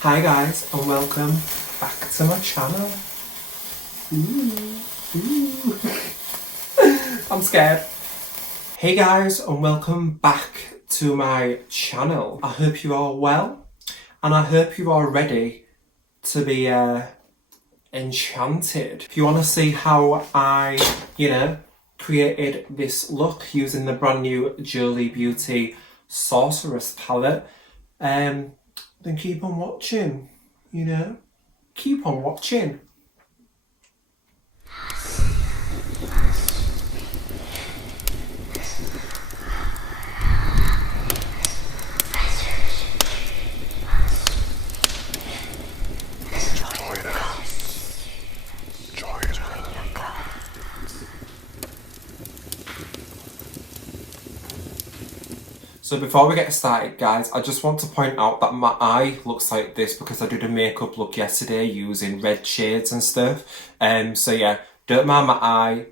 Hi guys, and welcome back to my channel. Ooh. I'm scared. Hey guys, and welcome back to my channel. I hope you are well, and I hope you are ready to be enchanted. If you want to see how I, created this look using the brand new Jolie Beauty Sorceress palette, then keep on watching, keep on watching. So before we get started guys, I just want to point out that my eye looks like this because I did a makeup look yesterday using red shades and stuff. So yeah, don't mind my eye.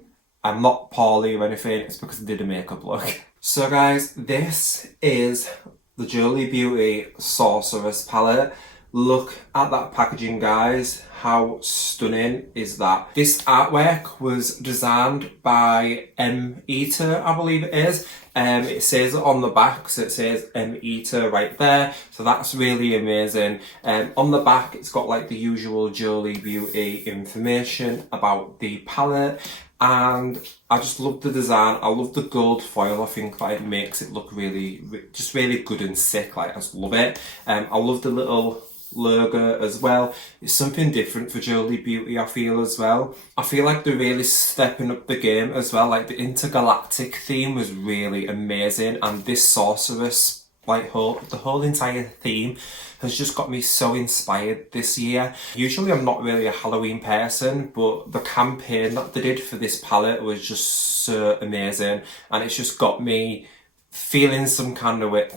I'm not poorly or anything, it's because I did a makeup look. So guys, this is the Jolie Beauty Sorceress palette. Look at that packaging guys, how stunning is that? This artwork was designed by McIver, I believe it is. It says it on the back, so it says McIver right there, so that's really amazing. On the back it's got like the usual Jolie Beauty information about the palette, and I just love the design. I love the gold foil. I think that it makes it look really good and sick. Like, I just love it. I love the little logo as well. It's something different for Jolie Beauty, I feel as well. I feel like they're really stepping up the game as well. Like, the intergalactic theme was really amazing, and this sorceress, like the whole entire theme has just got me so inspired this year. Usually I'm not really a Halloween person, but the campaign that they did for this palette was just so amazing, and it's just got me feeling some kind of way.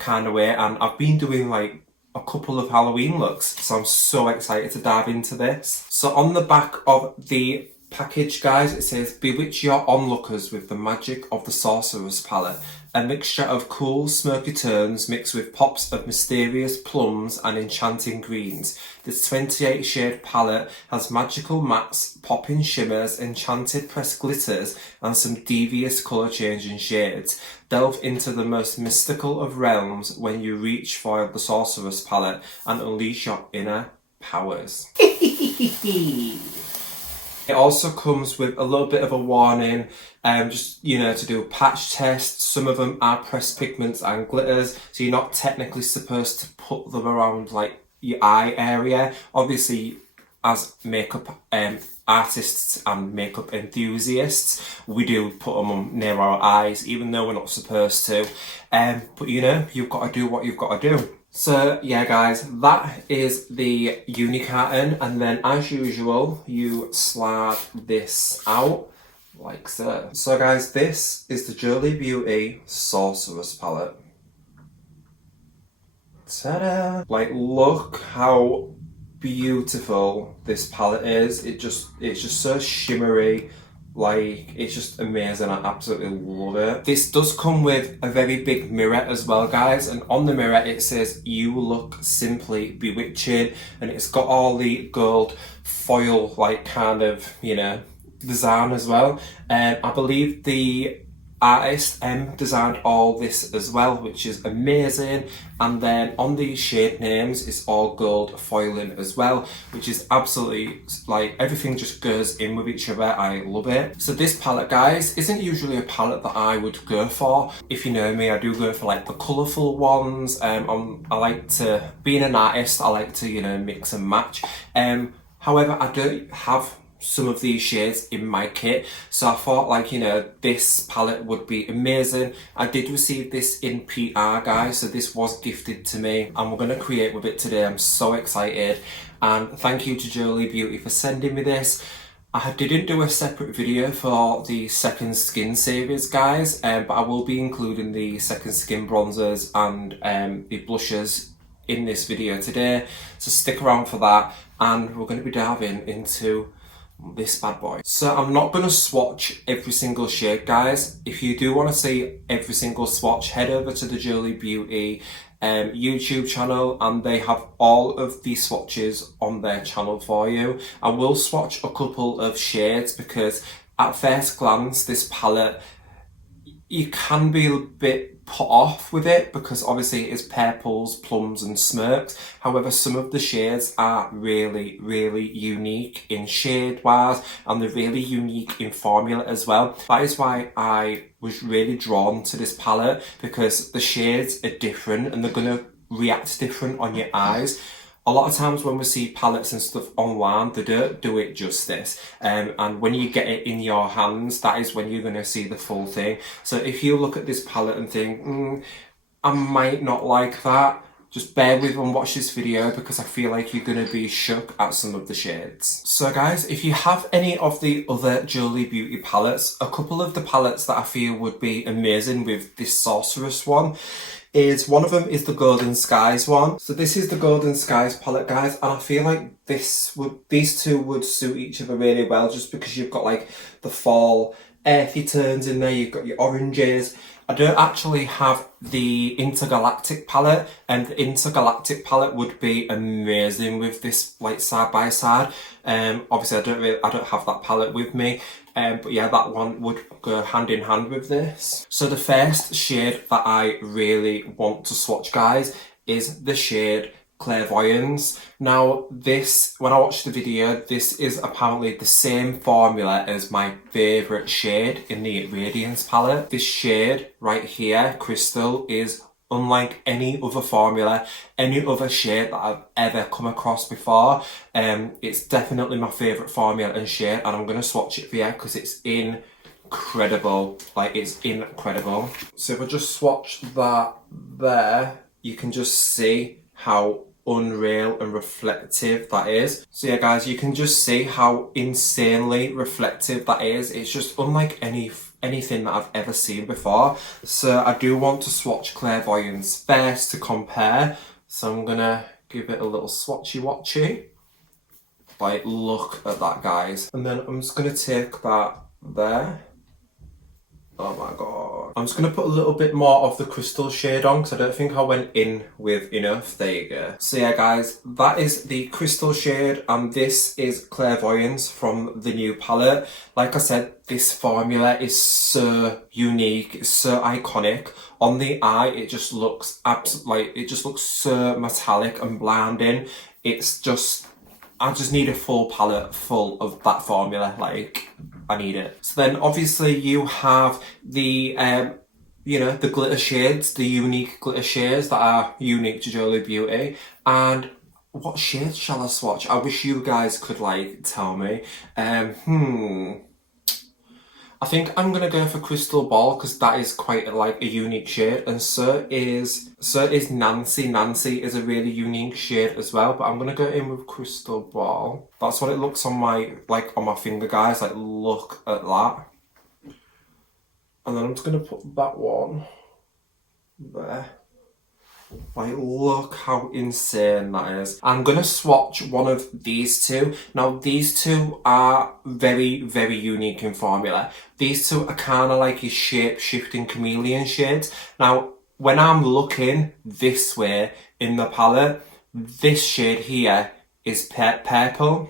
And I've been doing like a couple of Halloween looks, so I'm so excited to dive into this. So on the back of the package guys, it says, bewitch your onlookers with the magic of the Sorceress palette. A mixture of cool smoky tones mixed with pops of mysterious plums and enchanting greens. This 28 shade palette has magical mattes, popping shimmers, enchanted pressed glitters and some devious colour changing shades. Delve into the most mystical of realms when you reach for the Sorceress palette and unleash your inner powers. It also comes with a little bit of a warning, to do a patch test. Some of them are pressed pigments and glitters, so you're not technically supposed to put them around like your eye area. Obviously, as makeup artists and makeup enthusiasts, we do put them on near our eyes, even though we're not supposed to. But you've got to do what you've got to do. So yeah guys, that is the uni carton, and then as usual you slide this out like so. So guys, this is the Jolie Beauty Sorceress palette. Ta-da! Like, look how beautiful this palette is. It's just so shimmery. Like, it's just amazing. I absolutely love it. This does come with a very big mirror as well guys, and on the mirror it says, you look simply bewitching, and it's got all the gold foil like kind of design as well. I believe the artist designed all this as well, which is amazing. And then on the shade names it's all gold foiling as well, which is absolutely, like, everything just goes in with each other. I love it. So this palette guys isn't usually a palette that I would go for. If you know me, I do go for like the colourful ones. I like to, being an artist, I like to mix and match. However, I don't have some of these shades in my kit, so I thought like this palette would be amazing. I did receive this in PR guys, so this was gifted to me and we're going to create with it today. I'm so excited, and thank you to Jolie Beauty for sending me this. I didn't do a separate video for the Second Skin series guys, but I will be including the Second Skin bronzers and the blushes in this video today, so stick around for that, and we're going to be diving into this bad boy. So I'm not going to swatch every single shade guys. If you do want to see every single swatch, head over to the Jolie Beauty YouTube channel, and they have all of the swatches on their channel for you. I will swatch a couple of shades because at first glance this palette, you can be a bit put off with it because obviously it is purples, plums and smirks. However, some of the shades are really, really unique in shade wise, and they're really unique in formula as well. That is why I was really drawn to this palette, because the shades are different and they're going to react different on your eyes. A lot of times when we see palettes and stuff online, they don't do it justice. And when you get it in your hands, that is when you're going to see the full thing. So if you look at this palette and think, I might not like that, just bear with and watch this video, because I feel like you're going to be shook at some of the shades. So guys, if you have any of the other Jolie Beauty palettes, a couple of the palettes that I feel would be amazing with this Sorceress one is, one of them is the Golden Skies one. So this is the Golden Skies palette, guys, and I feel like these two would suit each other really well, just because you've got like the fall earthy tones in there, you've got your oranges. I don't actually have the Intergalactic palette, and the Intergalactic palette would be amazing with this, like, side by side. Obviously I don't have that palette with me, but yeah, that one would go hand in hand with this. So the first shade that I really want to swatch, guys, is the shade Clairvoyance. Now this, when I watched the video, this is apparently the same formula as my favourite shade in the Radiance palette. This shade right here, Crystal, is unlike any other formula, any other shade that I've ever come across before. It's definitely my favourite formula and shade, and I'm going to swatch it for you because it's incredible. Like, it's incredible. So if I just swatch that there, you can just see how unreal and reflective that is. So yeah guys, you can just see how insanely reflective that is. It's just unlike anything that I've ever seen before. So I do want to swatch Clairvoyance first to compare. So I'm gonna give it a little swatchy. Like, look at that, guys. And then I'm just gonna take that there. Oh my god. I'm just going to put a little bit more of the Crystal shade on because I don't think I went in with enough. There you go. So yeah guys, that is the Crystal shade, and this is Clairvoyance from the new palette. Like I said, this formula is so unique, it's so iconic. On the eye, it just looks so metallic and blinding. It's just, I just need a full palette full of that formula. Like, I need it. So then obviously you have the, the glitter shades, the unique glitter shades that are unique to Jolie Beauty. And what shades shall I swatch? I wish you guys could, like, tell me. I think I'm gonna go for Crystal Ball because that is quite like a unique shade, and so is Nancy. Nancy is a really unique shade as well, but I'm gonna go in with Crystal Ball. That's what it looks on my finger, guys. Like, look at that. And then I'm just gonna put that one there. Like, look how insane that is. I'm gonna swatch one of these two. Now, these two are very, very unique in formula. These two are kind of like your shape-shifting chameleon shades. Now, when I'm looking this way in the palette, this shade here is purple.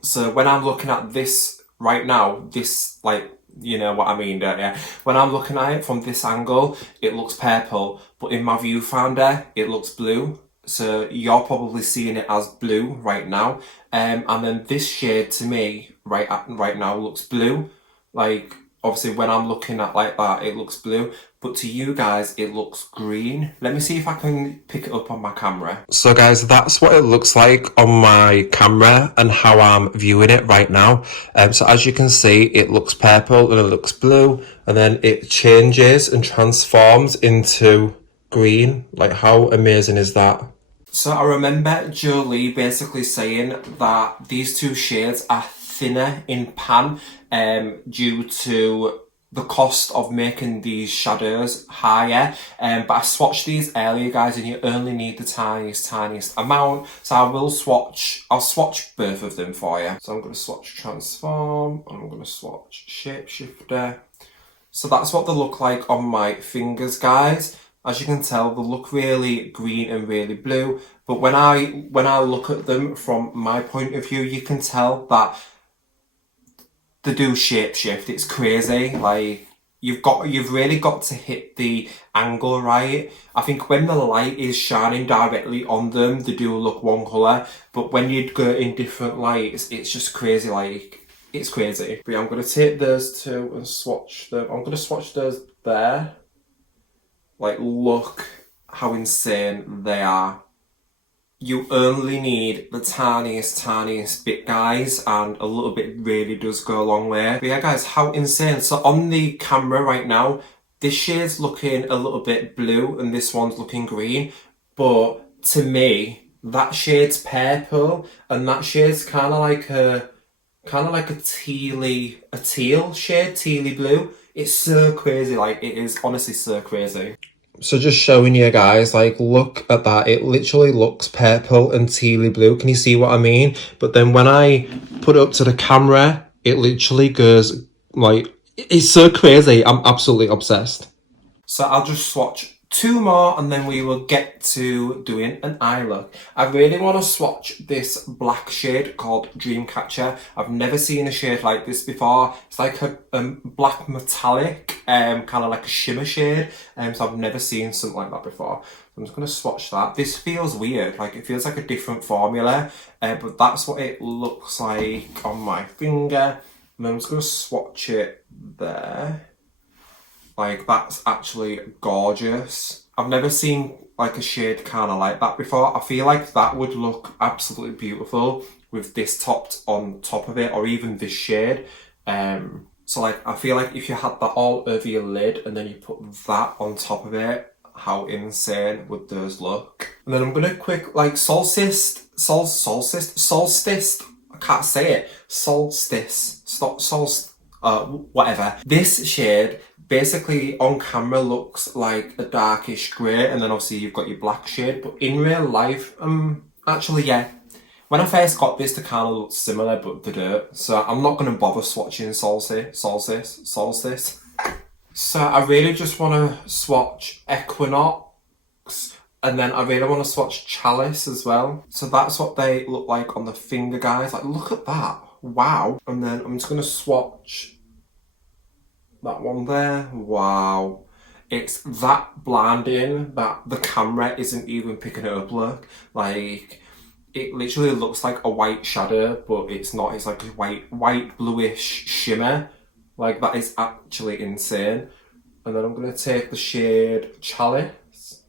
So when I'm looking at this right now, this, like, you know what I mean, don't you? When I'm looking at it from this angle, it looks purple, but in my viewfinder, it looks blue. So you're probably seeing it as blue right now. And then this shade to me right now looks blue. Like, obviously when I'm looking at like that, it looks blue, but to you guys, it looks green. Let me see if I can pick it up on my camera. So guys, that's what it looks like on my camera and how I'm viewing it right now. So as you can see, it looks purple and it looks blue, and then it changes and transforms into green. Like, how amazing is that? So I remember Jolie basically saying that these two shades are thinner in pan due to the cost of making these shadows higher, but I swatched these earlier, guys, and you only need the tiniest amount. So I'll swatch both of them for you. So I'm going to swatch Transform and I'm going to swatch Shapeshifter. So that's what they look like on my fingers, guys. As you can tell, they look really green and really blue. But when I look at them from my point of view, you can tell that they do shapeshift. It's crazy. Like you've really got to hit the angle right. I think when the light is shining directly on them, they do look one colour. But when you go in different lights, it's just crazy. Like it's crazy. But yeah, I'm gonna take those two and swatch them. I'm gonna swatch those there. Like look how insane they are. You only need the tiniest bit, guys, and a little bit really does go a long way. But yeah, guys, how insane. So on the camera right now, this shade's looking a little bit blue and this one's looking green. But to me, that shade's purple and that shade's kind of like a teal shade, tealy blue. It's so crazy, like it is honestly so crazy. So just showing you guys, like, look at that. It literally looks purple and tealy blue. Can you see what I mean? But then when I put it up to the camera, it literally goes, like, it's so crazy. I'm absolutely obsessed. So I'll just swatch two more and then we will get to doing an eye look. I really want to swatch this black shade called Dreamcatcher. I've never seen a shade like this before. It's like a black metallic, kind of like a shimmer shade. So I've never seen something like that before. So I'm just going to swatch that. This feels weird, like it feels like a different formula, but that's what it looks like on my finger. And then I'm just going to swatch it there. Like, that's actually gorgeous. I've never seen like a shade kind of like that before. I feel like that would look absolutely beautiful with this topped on top of it, or even this shade. So like, I feel like if you had that all over your lid and then you put that on top of it, how insane would those look? And then I'm gonna quick, like, solstice, I can't say it. Whatever. This shade basically on camera looks like a darkish grey, and then obviously you've got your black shade, but in real life, actually, yeah. When I first got this, they kind of looked similar, but they don't. So I'm not going to bother swatching solstice. So I really just want to swatch Equinox, and then I really want to swatch Chalice as well. So that's what they look like on the finger, guys. Like, look at that. Wow. And then I'm just going to swatch that one there. Wow. It's that blinding that the camera isn't even picking it up, look. Like, it literally looks like a white shadow, but it's not. It's like a white bluish shimmer. Like, that is actually insane. And then I'm going to take the shade Chalice.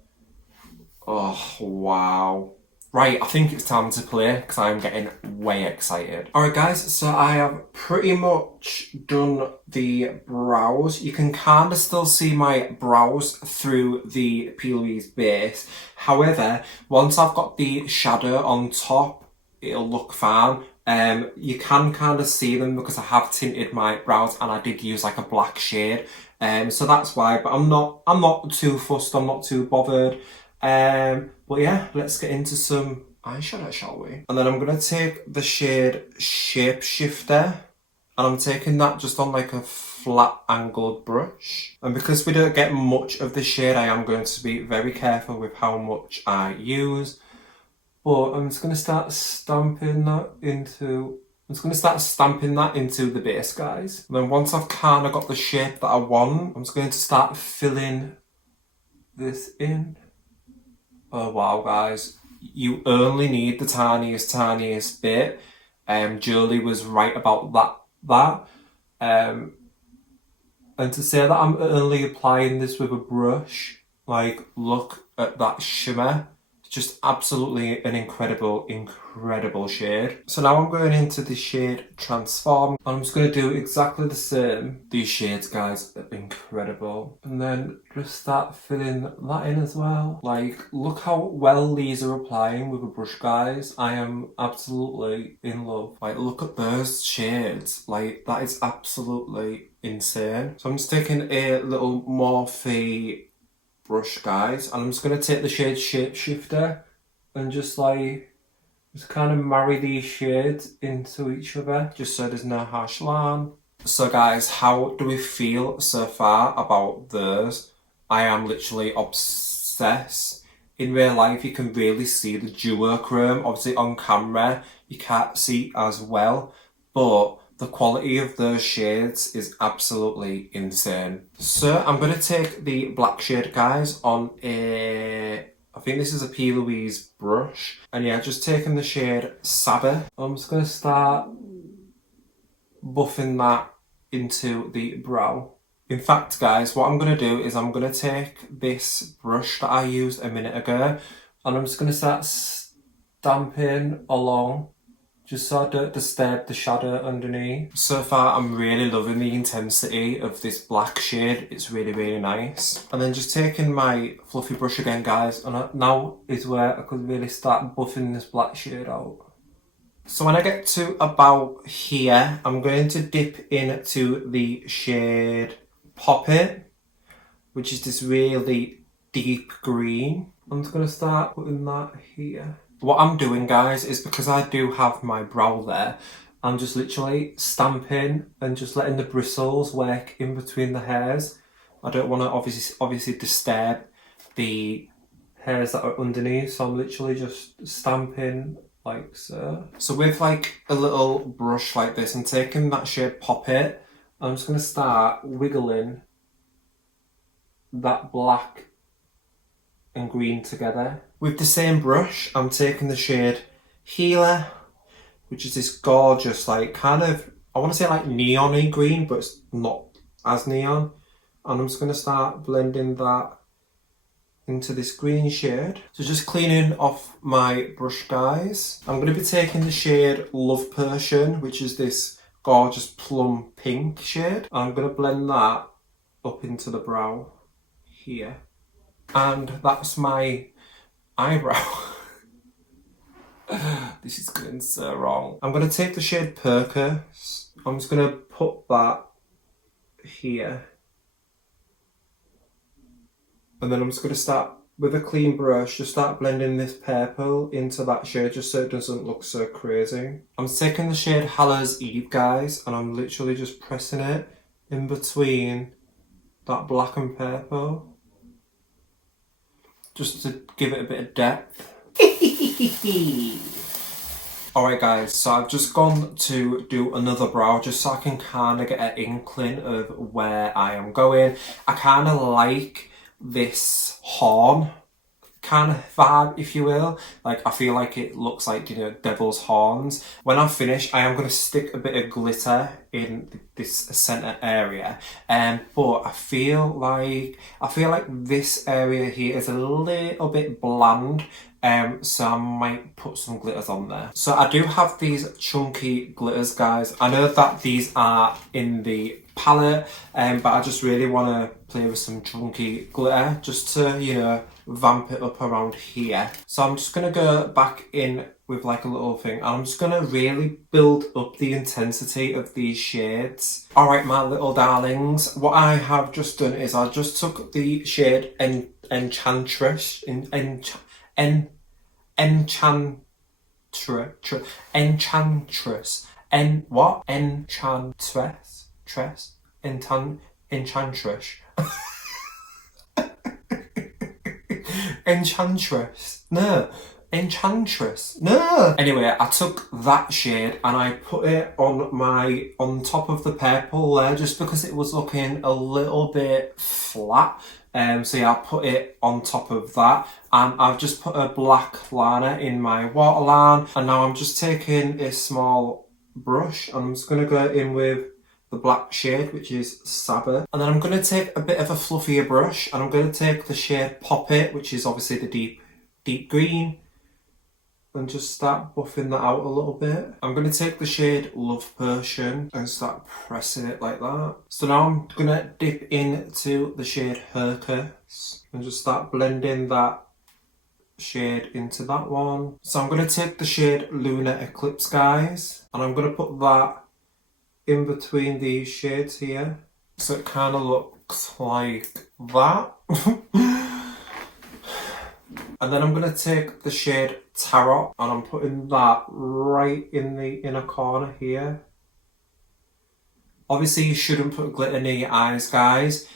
Oh, wow. Right, I think it's time to play because I'm getting way excited. Alright guys, so I have pretty much done the brows. You can kind of still see my brows through the Peely's base. However, once I've got the shadow on top, it'll look fine. You can kind of see them because I have tinted my brows and I did use like a black shade. So that's why, but I'm not too fussed, I'm not too bothered. But yeah, let's get into some eyeshadow, shall we? And then I'm gonna take the shade Shapeshifter, and I'm taking that just on like a flat angled brush. And because we don't get much of the shade, I am going to be very careful with how much I use. But I'm just gonna start stamping that into the base, guys. And then once I've kind of got the shape that I want, I'm just going to start filling this in. Oh wow, guys, you only need the tiniest bit. Jolie was right about that. And to say that I'm only applying this with a brush, like, look at that shimmer. It's just absolutely an incredible shade. So now I'm going into the shade Transform. And I'm just going to do exactly the same. These shades, guys, are incredible. And then just start filling that in as well. Like, look how well these are applying with a brush, guys. I am absolutely in love. Like, look at those shades. Like, that is absolutely insane. So I'm just taking a little Morphe brush, guys, and I'm just going to take the shade Shapeshifter and just kind of marry these shades into each other, just so there's no harsh line. So guys, how do we feel so far about those? I am literally obsessed. In real life, you can really see the duochrome. Obviously, on camera, you can't see as well, but the quality of those shades is absolutely insane. So I'm going to take the black shade, guys, on I think this is a P. Louise brush. And yeah, just taking the shade Sabbath. I'm just going to start buffing that into the brow. In fact, guys, what I'm going to do is I'm going to take this brush that I used a minute ago and I'm just going to start stamping along just so I don't disturb the shadow underneath. So far, I'm really loving the intensity of this black shade. It's really, really nice. And then just taking my fluffy brush again, guys, and now is where I could really start buffing this black shade out. So when I get to about here, I'm going to dip into the shade Pop It, which is this really deep green. I'm just going to start putting that here. What I'm doing, guys, is because I do have my brow there, I'm just literally stamping and just letting the bristles work in between the hairs. I don't want to obviously disturb the hairs that are underneath, so I'm literally just stamping like so. So with like a little brush like this, I'm taking that shade Pop It, I'm just going to start wiggling that black and green together. With the same brush, I'm taking the shade Healer, which is this gorgeous, like kind of, I want to say like neon-y green, but it's not as neon. And I'm just going to start blending that into this green shade. So just cleaning off my brush, guys. I'm going to be taking the shade Love Potion, which is this gorgeous plum pink shade. I'm going to blend that up into the brow here. And that's my eyebrow. This is going so wrong. I'm going to take the shade Percus. I'm just going to put that here. And then I'm just going to start with a clean brush, just start blending this purple into that shade just so it doesn't look so crazy. I'm taking the shade Hallows Eve, guys, and I'm literally just pressing it in between that black and purple, just to give it a bit of depth. Alright guys, so I've just gone to do another brow just so I can kind of get an inkling of where I am going. I kind of like this horn kind of vibe, if you will. Like, I feel like it looks like, you know, devil's horns. When I finish, I am going to stick a bit of glitter in this center area, but I feel like this area here is a little bit bland, so I might put some glitters on there. So I do have these chunky glitters, guys. I know that these are in the palette, but I just really want to play with some chunky glitter just to, you know, vamp it up around here. So I'm just going to go back in with like a little thing, and I'm just going to really build up the intensity of these shades. Alright, my little darlings, what I have just done is I just took the shade Enchantress, Enchantress. Enchantress. No. Enchantress. No. Anyway, I took that shade and I put it on top of the purple there just because it was looking a little bit flat. So yeah, I put it on top of that, and I've just put a black liner in my waterline, and now I'm just taking a small brush and I'm just going to go in with the black shade, which is Sabbath. And then I'm going to take a bit of a fluffier brush and I'm going to take the shade Pop It, which is obviously the deep green, and just start buffing that out a little bit. I'm going to take the shade Love Potion and start pressing it like that. So now I'm going to dip into the shade Hercus and just start blending that shade into that one. So I'm going to take the shade Lunar Eclipse, guys, and I'm going to put that in between these shades here. So it kind of looks like that. And then I'm going to take the shade Tarot and I'm putting that right in the inner corner here. Obviously you shouldn't put glitter near your eyes, guys,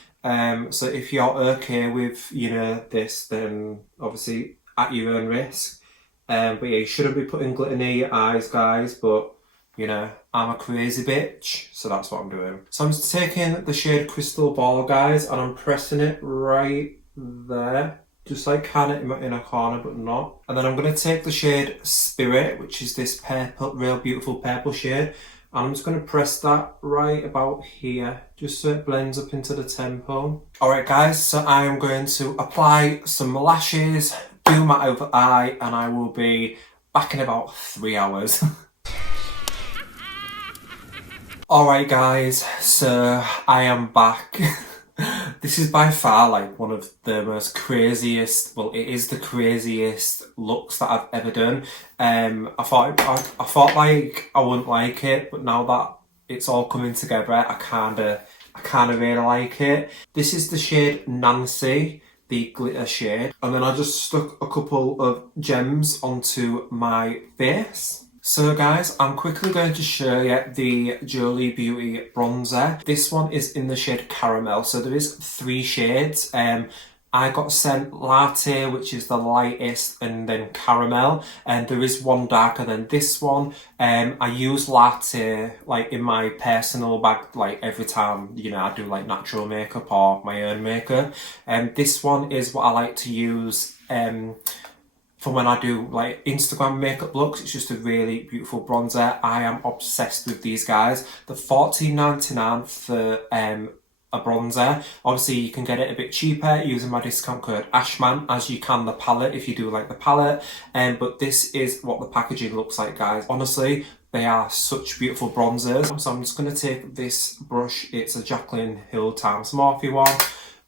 So if you're okay with, you know, this, then obviously at your own risk. But yeah, you shouldn't be putting glitter near your eyes, guys, but you know, I'm a crazy bitch, so that's what I'm doing. So I'm just taking the shade Crystal Ball, guys, and I'm pressing it right there. Just like kind of in a corner, but not. And then I'm going to take the shade Spirit, which is this purple, real beautiful purple shade. And I'm just going to press that right about here, just so it blends up into the temple. Alright guys, so I am going to apply some lashes, do my over eye, and I will be back in about 3 hours. Alright guys, so I am back. This is by far like one of the most craziest, well it is the craziest looks that I've ever done. I thought like I wouldn't like it, but now that it's all coming together, I kinda really like it. This is the shade Nancy, the glitter shade, and then I just stuck a couple of gems onto my face. So guys, I'm quickly going to show you the Jolie Beauty bronzer. This one is in the shade Caramel, so there is 3 shades. I got sent Latte, which is the lightest, and then Caramel, and there is one darker than this one. I use Latte like in my personal bag, like every time, you know, I do like natural makeup or my own makeup. This one is what I like to use for when I do like Instagram makeup looks. It's just a really beautiful bronzer. I am obsessed with these guys. They're $14.99 for a bronzer. Obviously you can get it a bit cheaper using my discount code ASHMAN, as you can the palette if you do like the palette. But this is what the packaging looks like, guys. Honestly, they are such beautiful bronzers. So I'm just going to take this brush. It's a Jaclyn Hill Times Morphe one,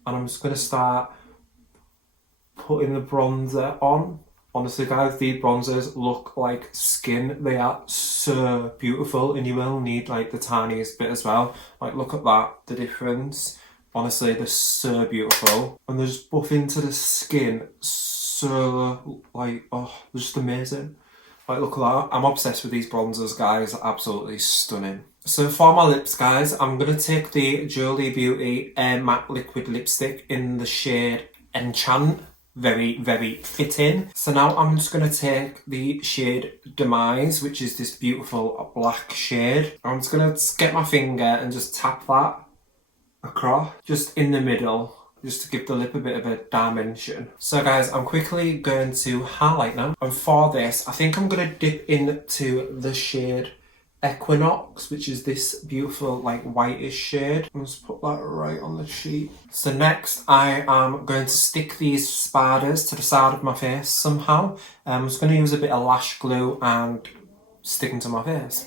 and I'm just going to start putting the bronzer on. Honestly guys, these bronzers look like skin. They are so beautiful, and you will need like the tiniest bit as well. Like look at that, the difference. Honestly, they're so beautiful, and they just buff into the skin so like, oh, they're just amazing. Like look at that. I'm obsessed with these bronzers, guys. Absolutely stunning. So for my lips, guys, I'm going to take the Jolie Beauty Air Matte Liquid Lipstick in the shade Enchant. Very, very fitting. So now I'm just going to take the shade Demise, which is this beautiful black shade. I'm just going to get my finger and just tap that across, just in the middle, just to give the lip a bit of a dimension. So guys, I'm quickly going to highlight now. And for this, I think I'm going to dip into the shade Equinox, which is this beautiful like whitish shade. I'll just put that right on the cheek. So next I am going to stick these spiders to the side of my face somehow. I'm just going to use a bit of lash glue and stick them to my face.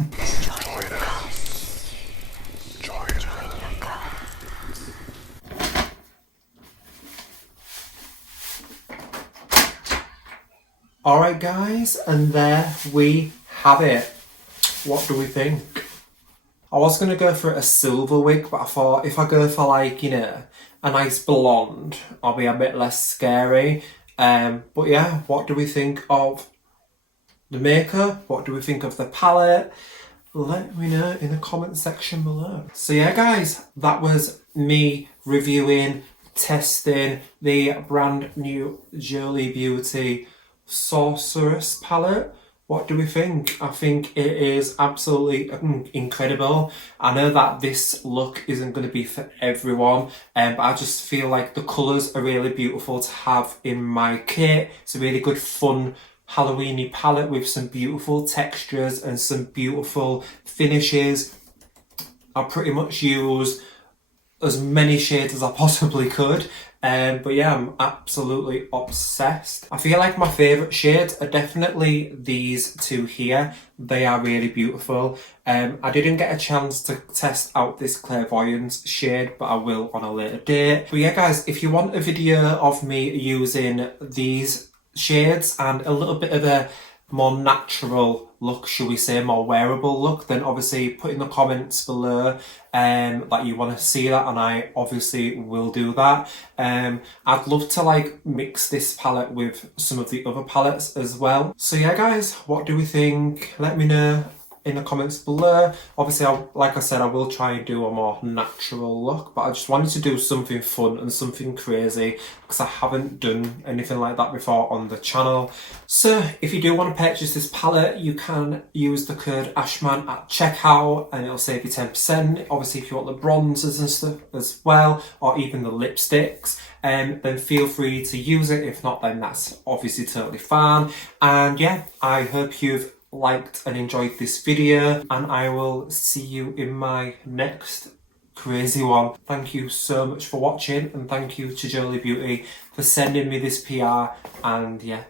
Alright guys, and there we have it. What do we think? I was going to go for a silver wig, but I thought if I go for like, you know, a nice blonde, I'll be a bit less scary. But yeah, what do we think of the makeup? What do we think of the palette? Let me know in the comment section below. So yeah guys, that was me reviewing, testing the brand new Jolie Beauty Sorceress palette. What do we think? I think it is absolutely incredible. I know that this look isn't going to be for everyone, but I just feel like the colours are really beautiful to have in my kit. It's a really good fun Halloweeny palette with some beautiful textures and some beautiful finishes. I pretty much use as many shades as I possibly could. But yeah, I'm absolutely obsessed. I feel like my favourite shades are definitely these two here. They are really beautiful. I didn't get a chance to test out this Clairvoyance shade, but I will on a later date. But yeah guys, if you want a video of me using these shades and a little bit of a more natural look, shall we say, more wearable look, then obviously put in the comments below that you want to see that, and I obviously will do that. I'd love to like mix this palette with some of the other palettes as well. So yeah guys, what do we think? Let me know in the comments below. Obviously, like I said, I will try and do a more natural look, but I just wanted to do something fun and something crazy because I haven't done anything like that before on the channel. So if you do want to purchase this palette, you can use the code ASHMAN at checkout and it'll save you 10%. Obviously, if you want the bronzers and stuff as well, or even the lipsticks, then feel free to use it. If not, then that's obviously totally fine. And yeah, I hope you've liked and enjoyed this video, and I will see you in my next crazy one. Thank you so much for watching, and thank you to Jolie Beauty for sending me this PR, and yeah.